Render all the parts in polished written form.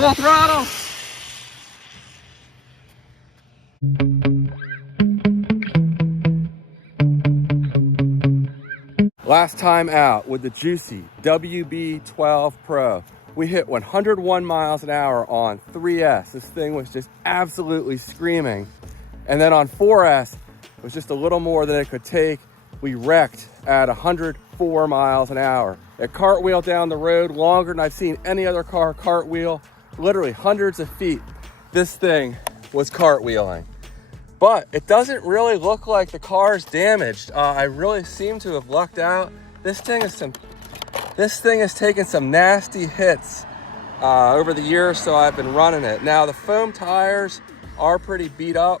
Full throttle. Last time out with the Jiusi WB12Pro, we hit 101 miles an hour on 3S. This thing was just absolutely screaming. And then on 4S, it was just a little more than it could take. We wrecked at 104 miles an hour. It cartwheeled down the road longer than I've seen any other car cartwheel, literally hundreds of feet. This thing was cartwheeling. But it doesn't really look like the car's damaged. I really seem to have lucked out. This thing has taken some nasty hits over the years, so I've been running it. Now the foam tires are pretty beat up.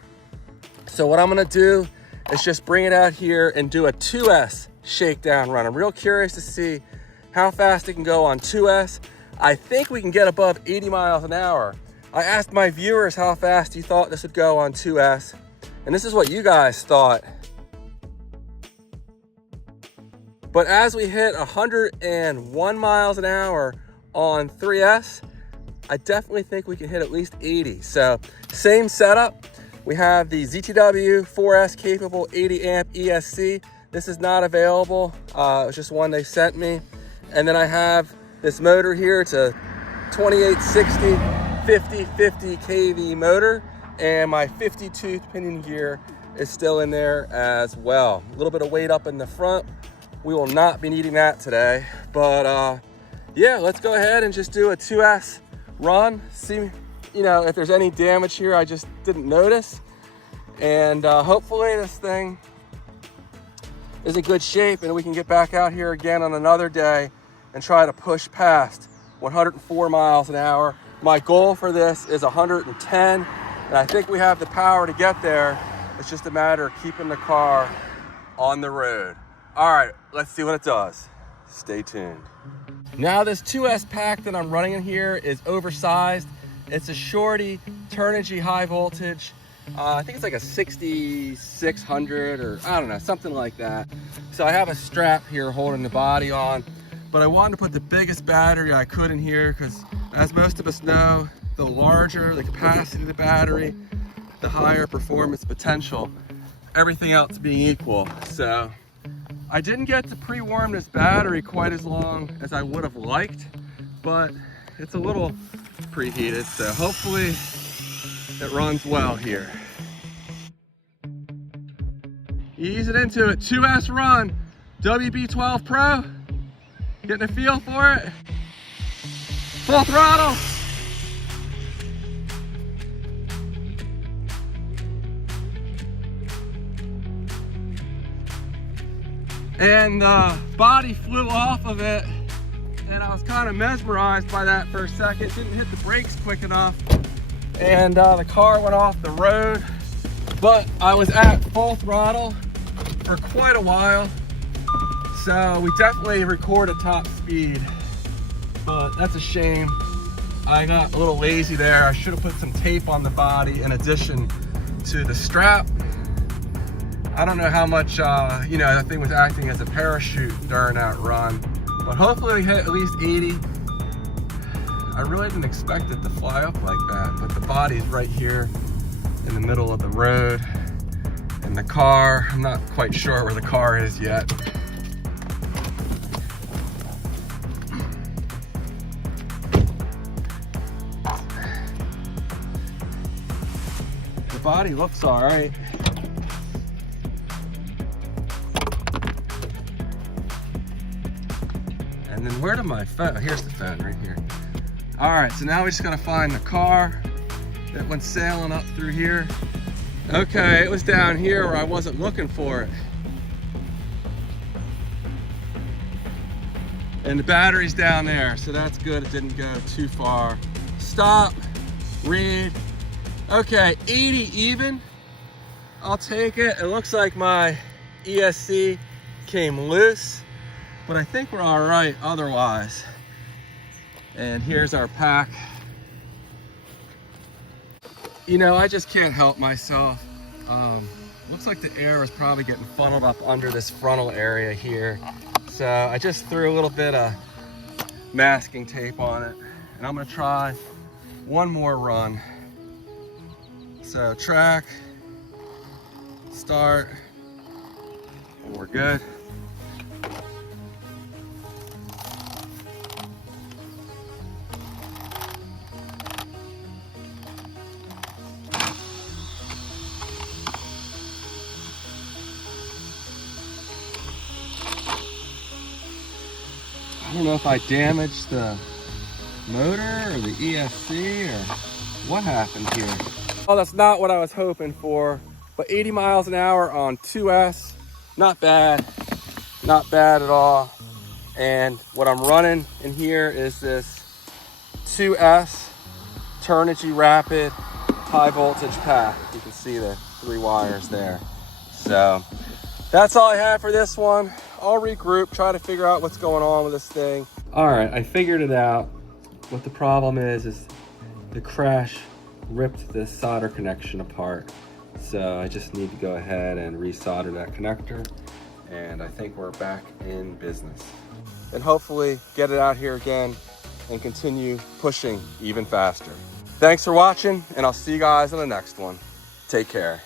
So what I'm gonna do is just bring it out here and do a 2S shakedown run. I'm real curious to see how fast it can go on 2S. I think we can get above 80 miles an hour. I asked my viewers how fast you thought this would go on 2S. And this is what you guys thought. But as we hit 101 miles an hour on 3S, I definitely think we can hit at least 80. So same setup. We have the ZTW 4S capable 80 amp ESC. This is not available. It was just one they sent me. And then I have this motor here. It's a 2860 50 kV motor. And my 50 tooth pinion gear is still in there as well. A little bit of weight up in the front. We will not be needing that today. But yeah, let's go ahead and just do a 2S run. See, if there's any damage here I just didn't notice. And hopefully this thing is in good shape and we can get back out here again on another day and try to push past 104 miles an hour. My goal for this is 110. And I think we have the power to get there. It's just a matter of keeping the car on the road. All right, let's see what it does. Stay tuned. Now this 2S pack that I'm running in here is oversized. It's a shorty, Turnigy high voltage. I think it's like a 6600 or I don't know, something like that. So I have a strap here holding the body on, but I wanted to put the biggest battery I could in here because as most of us know, the larger the capacity of the battery, the higher performance potential, everything else being equal. So I didn't get to pre-warm this battery quite as long as I would have liked, but it's a little preheated, so hopefully it runs well here. Ease it into it. 2S run, WB12Pro. Getting a feel for it. Full throttle. And the body flew off of it, and I was kind of mesmerized by that for a second. Didn't hit the brakes quick enough, and the car went off the road. But I was at full throttle for quite a while, so we definitely recorded top speed. But that's a shame. I got a little lazy there. I should have put some tape on the body in addition to the strap. I don't know how much, that thing was acting as a parachute during that run, but hopefully we hit at least 80. I really didn't expect it to fly up like that, but the body's right here in the middle of the road. And the car, I'm not quite sure where the car is yet. The body looks all right. And then where did my phone? Here's the phone right here. All right, so now we just gotta find the car that went sailing up through here. Okay, it was down here where I wasn't looking for it. And the battery's down there, so that's good. It didn't go too far. Stop, read. Okay, 80 even. I'll take it. It looks like my ESC came loose, but I think we're all right otherwise. And here's our pack. I just can't help myself. Looks like the air is probably getting funneled up under this frontal area here. So I just threw a little bit of masking tape on it, and I'm gonna try one more run. So track, start, and we're good. I don't know if I damaged the motor or the ESC or what happened here. Oh, that's not what I was hoping for, but 80 miles an hour on 2S, not bad at all. And what I'm running in here is this 2S Turnigy Rapid high voltage pack. You can see the 3 wires there. So that's all I have for this one. I'll regroup, try to figure out what's going on with this thing. All right, I figured it out. What the problem is the crash ripped the solder connection apart. So I just need to go ahead and resolder that connector. And I think we're back in business. And hopefully get it out here again and continue pushing even faster. Thanks for watching, and I'll see you guys on the next one. Take care.